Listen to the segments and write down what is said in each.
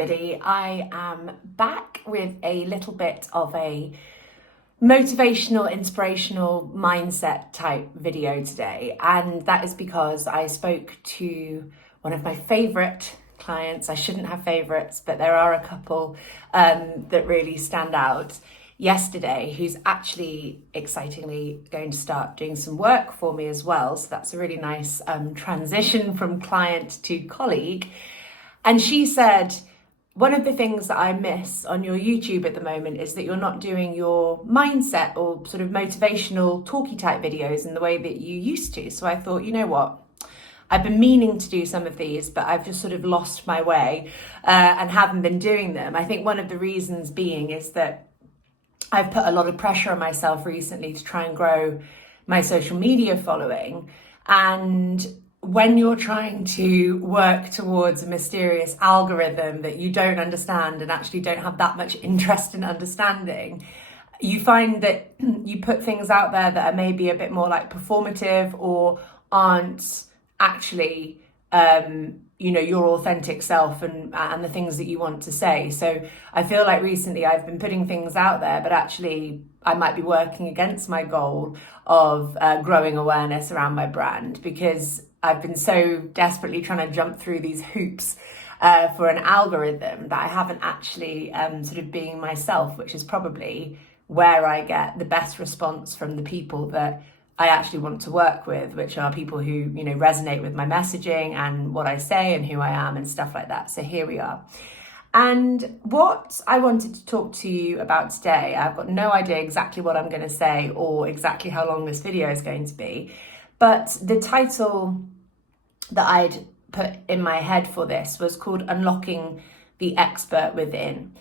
I am back with a little bit of a motivational, inspirational mindset type video today, and that is because I spoke to one of my favourite clients. I shouldn't have favourites, but there are a couple that really stand out yesterday, who's actually excitingly going to start doing some work for me as well. So that's a really nice transition from client to colleague. And she said, one of the things that I miss on your YouTube at the moment is that you're not doing your mindset or sort of motivational talky type videos in the way that you used to. So I thought, you know what? I've been meaning to do some of these, but I've just sort of lost my way and haven't been doing them. I think one of the reasons being is that I've put a lot of pressure on myself recently to try and grow my social media following. And when you're trying to work towards a mysterious algorithm that you don't understand and actually don't have that much interest in understanding, you find that you put things out there that are maybe a bit more like performative or aren't actually your authentic self and the things that you want to say. So I feel like recently I've been putting things out there, but actually I might be working against my goal of growing awareness around my brand, because I've been so desperately trying to jump through these hoops for an algorithm that I haven't actually sort of being myself, which is probably where I get the best response from the people that I actually want to work with, which are people who, resonate with my messaging and what I say and who I am and stuff like that. So here we are. And what I wanted to talk to you about today, I've got no idea exactly what I'm going to say or exactly how long this video is going to be, but the title that I'd put in my head for this was called Unlocking the Expert Within,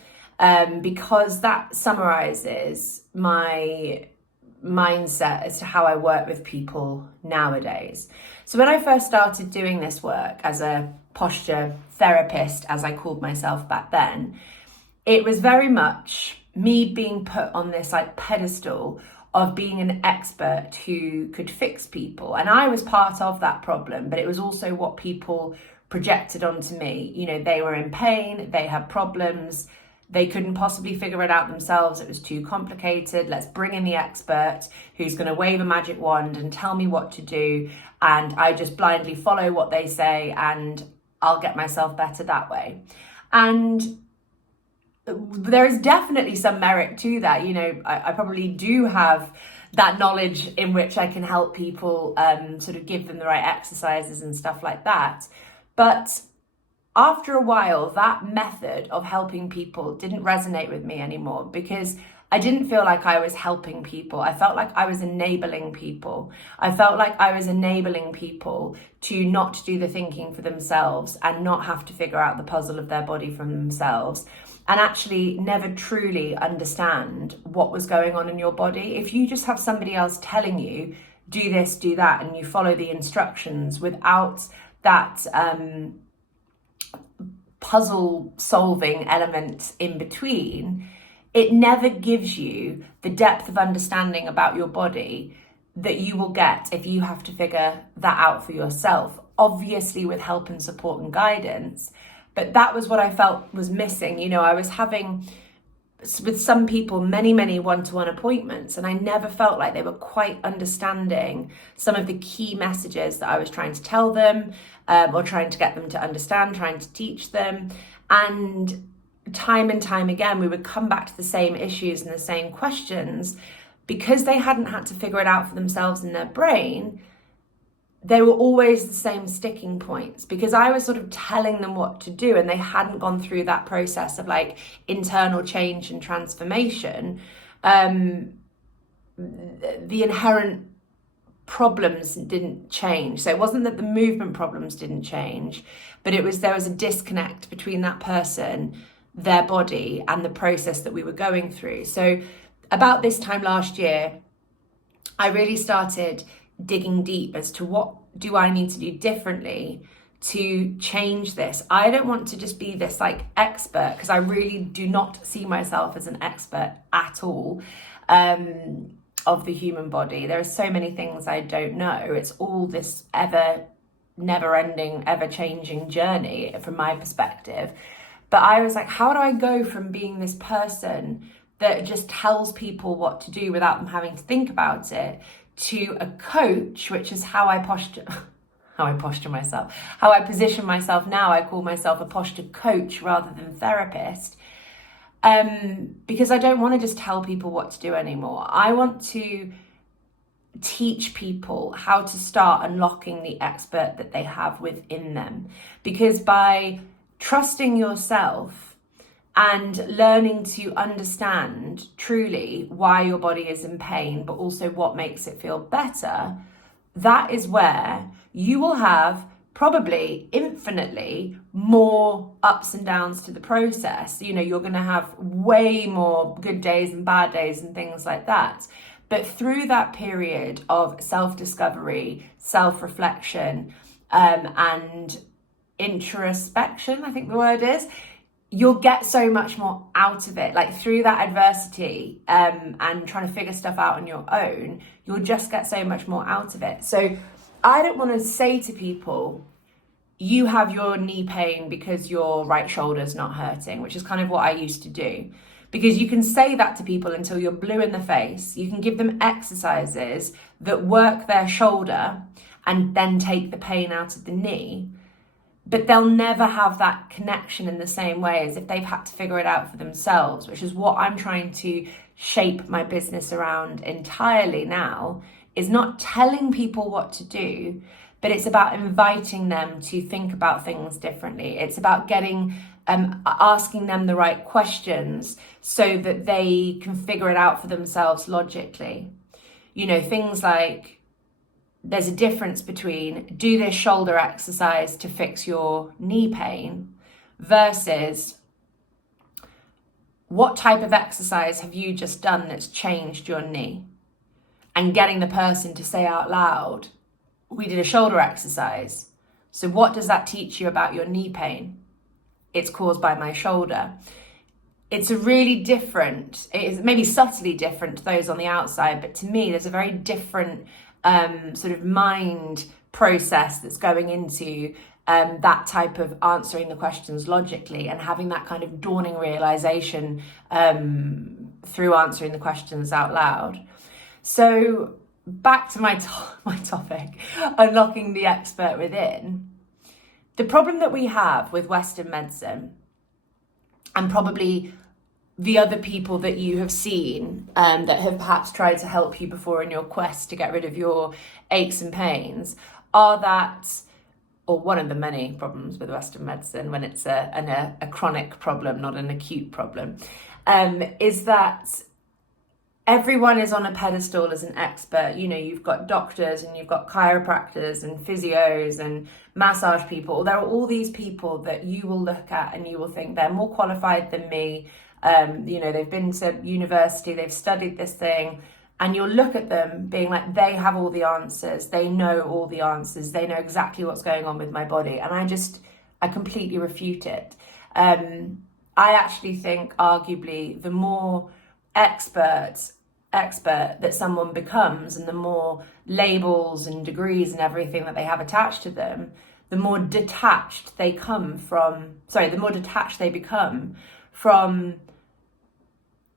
because that summarizes my mindset as to how I work with people nowadays. So when I first started doing this work as a posture therapist, as I called myself back then, it was very much me being put on this like pedestal of being an expert who could fix people. And I was part of that problem, but it was also what people projected onto me. They were in pain, they had problems, they couldn't possibly figure it out themselves. It was too complicated. Let's bring in the expert who's going to wave a magic wand and tell me what to do. And I just blindly follow what they say and I'll get myself better that way. And there is definitely some merit to that. I probably do have that knowledge in which I can help people sort of give them the right exercises and stuff like that. But after a while, that method of helping people didn't resonate with me anymore, because I didn't feel like I was helping people. I felt like I was enabling people. I felt like I was enabling people to not do the thinking for themselves and not have to figure out the puzzle of their body from themselves, and actually never truly understand what was going on in your body. If you just have somebody else telling you, do this, do that, and you follow the instructions without that puzzle solving element in between, it never gives you the depth of understanding about your body that you will get if you have to figure that out for yourself, obviously with help and support and guidance. But that was what I felt was missing. I was having with some people many one-to-one appointments, and I never felt like they were quite understanding some of the key messages that I was trying to tell them, or trying to get them to understand, trying to teach them. And time and time again, we would come back to the same issues and the same questions because they hadn't had to figure it out for themselves in their brain. They were always the same sticking points because I was sort of telling them what to do, and they hadn't gone through that process of like internal change and transformation. The inherent problems didn't change. So it wasn't that the movement problems didn't change, but there was a disconnect between that person, their body, and the process that we were going through. So about this time last year, I really started digging deep as to what do I need to do differently to change this. I don't want to just be this like expert, because I really do not see myself as an expert at all of the human body. There are so many things I don't know. It's all this never-ending, ever-changing journey from my perspective. But I was like, how do I go from being this person that just tells people what to do without them having to think about it, to a coach, which is how I position myself now. I call myself a posture coach rather than therapist. Because I don't want to just tell people what to do anymore. I want to teach people how to start unlocking the expert that they have within them. Because by trusting yourself and learning to understand truly why your body is in pain, but also what makes it feel better, that is where you will have probably infinitely more ups and downs to the process. You know, you're going to have way more good days and bad days and things like that. But through that period of self-discovery, self-reflection, and introspection, I think the word is, you'll get so much more out of it. Like through that adversity and trying to figure stuff out on your own, you'll just get so much more out of it. So I don't want to say to people, you have your knee pain because your right shoulder's not hurting, which is kind of what I used to do. Because you can say that to people until you're blue in the face. You can give them exercises that work their shoulder and then take the pain out of the knee. But they'll never have that connection in the same way as if they've had to figure it out for themselves, which is what I'm trying to shape my business around entirely now, is not telling people what to do, but it's about inviting them to think about things differently. It's about asking them the right questions so that they can figure it out for themselves logically. You know, things like, there's a difference between do this shoulder exercise to fix your knee pain versus what type of exercise have you just done that's changed your knee, and getting the person to say out loud, we did a shoulder exercise. So what does that teach you about your knee pain? It's caused by my shoulder. It's a really different, it is maybe subtly different to those on the outside, but to me, there's a very different sort of mind process that's going into that type of answering the questions logically and having that kind of dawning realization through answering the questions out loud. So back to my topic, unlocking the expert within. The problem that we have with Western medicine, and probably the other people that you have seen that have perhaps tried to help you before in your quest to get rid of your aches and pains, are that, or one of the many problems with Western medicine when it's a chronic problem, not an acute problem, is that everyone is on a pedestal as an expert. You know, you've got doctors and you've got chiropractors and physios and massage people. There are all these people that you will look at and you will think they're more qualified than me. You know, they've been to university, they've studied this thing, and you'll look at them being like, they have all the answers, they know all the answers, they know exactly what's going on with my body. And I completely refute it. I actually think arguably the more expert that someone becomes and the more labels and degrees and everything that they have attached to them, the more detached they become from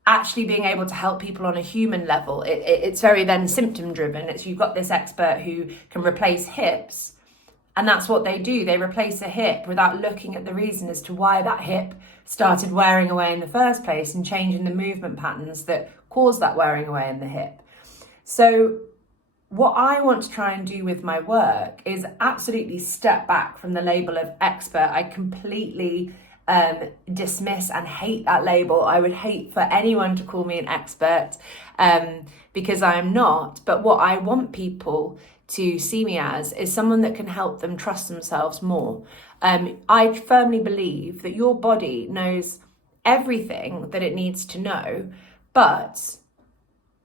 actually being able to help people on a human level. It's very then symptom driven. It's, you've got this expert who can replace hips, and that's what they do. They replace a hip without looking at the reason as to why that hip started wearing away in the first place and changing the movement patterns that cause that wearing away in the hip. So what I want to try and do with my work is absolutely step back from the label of expert. I completely dismiss and hate that label. I would hate for anyone to call me an expert because I am not. But what I want people to see me as is someone that can help them trust themselves more. I firmly believe that your body knows everything that it needs to know, but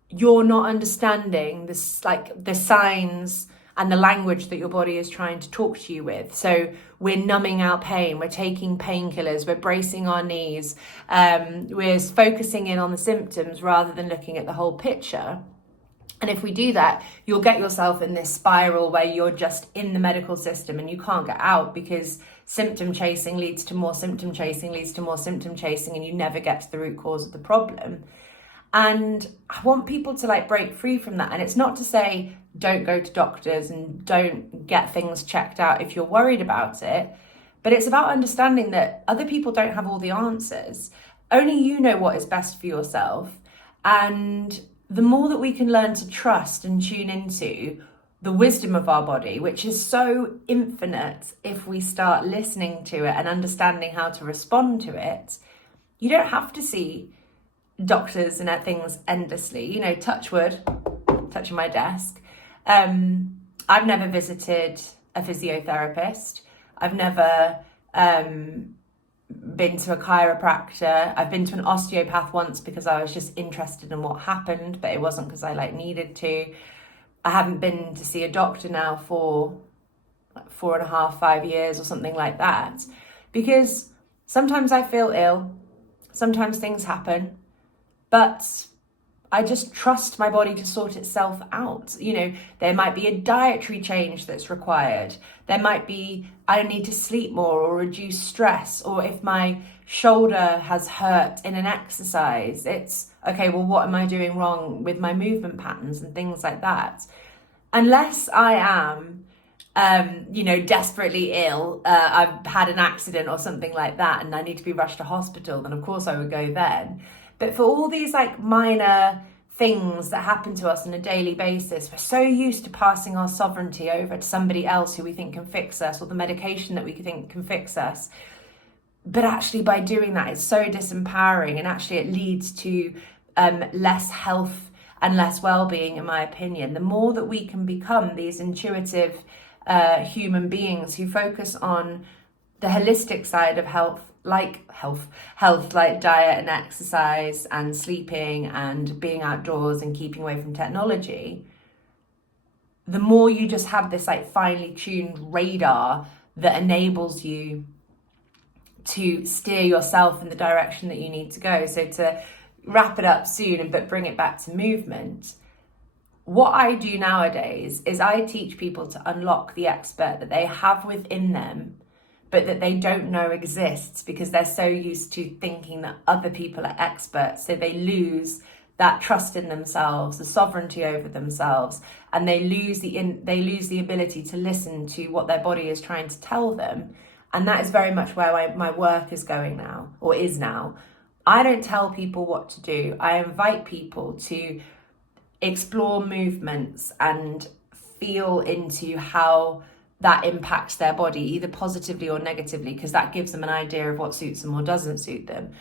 you're not understanding this, like the signs and the language that your body is trying to talk to you with. So we're numbing our pain, we're taking painkillers, we're bracing our knees, we're focusing in on the symptoms rather than looking at the whole picture. And if we do that, you'll get yourself in this spiral where you're just in the medical system and you can't get out, because symptom chasing leads to more symptom chasing, leads to more symptom chasing, and you never get to the root cause of the problem. And I want people to like break free from that. And it's not to say don't go to doctors and don't get things checked out if you're worried about it, but it's about understanding that other people don't have all the answers. Only you know what is best for yourself. And the more that we can learn to trust and tune into the wisdom of our body, which is so infinite if we start listening to it and understanding how to respond to it, you don't have to see doctors and things endlessly. You know, touch wood, touching my desk. I've never visited a physiotherapist. I've never been to a chiropractor. I've been to an osteopath once because I was just interested in what happened, but it wasn't because I like needed to. I haven't been to see a doctor now for like 4.5, 5 years or something like that, because sometimes I feel ill, sometimes things happen, but I just trust my body to sort itself out. You know, there might be a dietary change that's required. There might be, I need to sleep more or reduce stress. Or if my shoulder has hurt in an exercise, it's, okay, well, what am I doing wrong with my movement patterns and things like that? Unless I am, desperately ill, I've had an accident or something like that and I need to be rushed to hospital, then of course I would go then. But for all these like minor things that happen to us on a daily basis, we're so used to passing our sovereignty over to somebody else who we think can fix us, or the medication that we think can fix us. But actually by doing that, it's so disempowering, and actually it leads to less health and less well-being, in my opinion. The more that we can become these intuitive human beings who focus on the holistic side of health, like diet and exercise and sleeping and being outdoors and keeping away from technology, the more you just have this like finely tuned radar that enables you to steer yourself in the direction that you need to go. So to wrap it up soon, but bring it back to movement, what I do nowadays is I teach people to unlock the expert that they have within them, but that they don't know exists, because they're so used to thinking that other people are experts. So they lose that trust in themselves, the sovereignty over themselves, and they lose the ability to listen to what their body is trying to tell them. And that is very much where my work is going now, or is now. I don't tell people what to do. I invite people to explore movements and feel into how that impacts their body, either positively or negatively, because that gives them an idea of what suits them or doesn't suit them.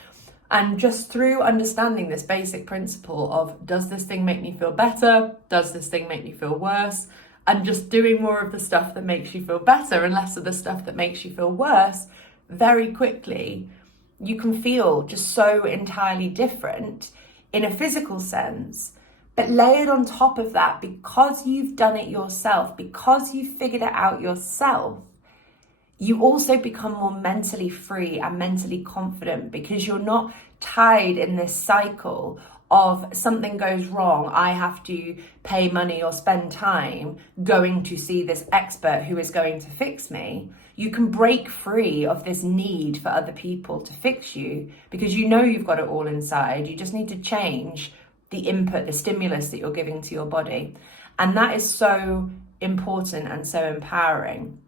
And just through understanding this basic principle of, does this thing make me feel better? Does this thing make me feel worse? And just doing more of the stuff that makes you feel better and less of the stuff that makes you feel worse, very quickly, you can feel just so entirely different in a physical sense. But layered on top of that, because you've done it yourself, because you've figured it out yourself, you also become more mentally free and mentally confident, because you're not tied in this cycle of something goes wrong, I have to pay money or spend time going to see this expert who is going to fix me. You can break free of this need for other people to fix you, because you know you've got it all inside. You just need to change the input, the stimulus that you're giving to your body. And that is so important and so empowering.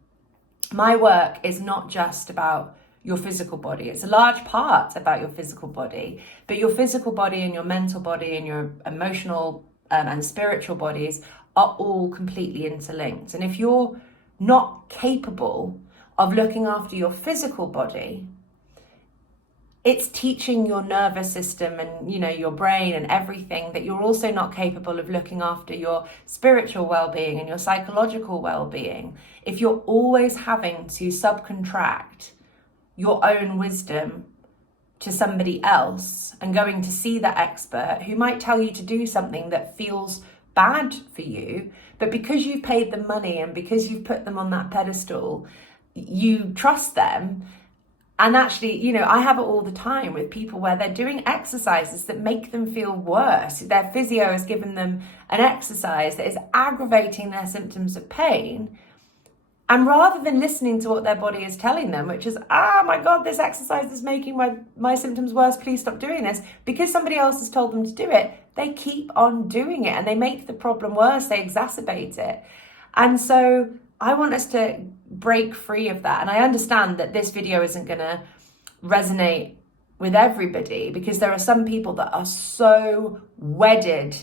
My work is not just about your physical body. It's a large part about your physical body, but your physical body and your mental body and your emotional and spiritual bodies are all completely interlinked. And if you're not capable of looking after your physical body, it's teaching your nervous system and, your brain and everything that you're also not capable of looking after your spiritual well-being and your psychological well-being. If you're always having to subcontract your own wisdom to somebody else and going to see that expert who might tell you to do something that feels bad for you, but because you've paid them money and because you've put them on that pedestal, you trust them. And actually, you know, I have it all the time with people where they're doing exercises that make them feel worse. Their physio has given them an exercise that is aggravating their symptoms of pain. And rather than listening to what their body is telling them, which is, oh my God, this exercise is making my symptoms worse, please stop doing this, because somebody else has told them to do it, they keep on doing it and they make the problem worse, they exacerbate it. And so I want us to break free of that. And I understand that this video isn't going to resonate with everybody, because there are some people that are so wedded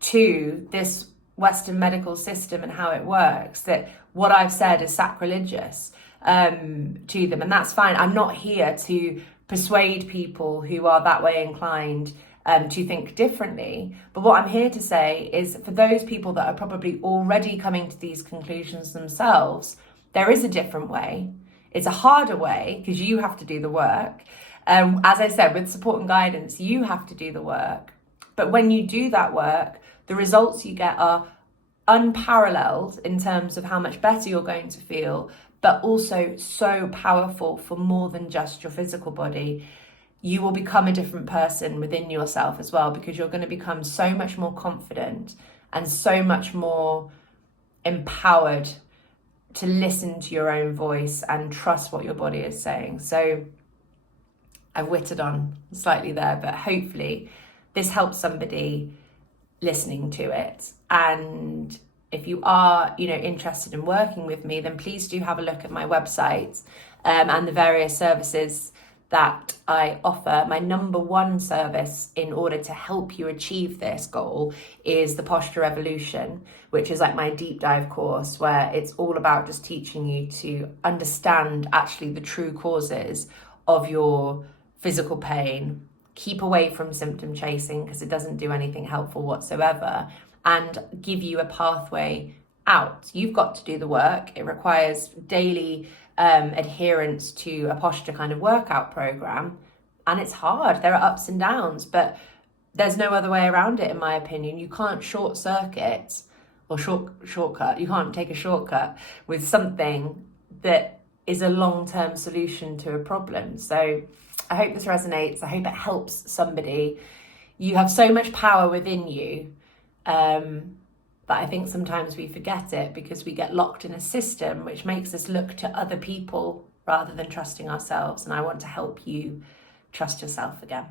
to this Western medical system and how it works that what I've said is sacrilegious to them. And that's fine. I'm not here to persuade people who are that way inclined to think differently. But what I'm here to say is, for those people that are probably already coming to these conclusions themselves, there is a different way. It's a harder way because you have to do the work. As I said, with support and guidance, you have to do the work. But when you do that work, the results you get are unparalleled in terms of how much better you're going to feel, but also so powerful for more than just your physical body. You will become a different person within yourself as well, because you're going to become so much more confident and so much more empowered to listen to your own voice and trust what your body is saying. So I've whittled on slightly there, but hopefully this helps somebody listening to it. And if you are, you know, interested in working with me, then please do have a look at my website and the various services that I offer. My number one service in order to help you achieve this goal is the Posture Revolution, which is like my deep dive course, where it's all about just teaching you to understand actually the true causes of your physical pain, keep away from symptom chasing because it doesn't do anything helpful whatsoever, and give you a pathway out. You've got to do the work. It requires daily adherence to a posture kind of workout program, and it's hard. There are ups and downs, but there's no other way around it, in my opinion. You can't short circuit or shortcut. You can't take a shortcut with something that is a long-term solution to a problem. So I hope this resonates. I hope it helps somebody. You have so much power within you, but I think sometimes we forget it because we get locked in a system which makes us look to other people rather than trusting ourselves. And I want to help you trust yourself again.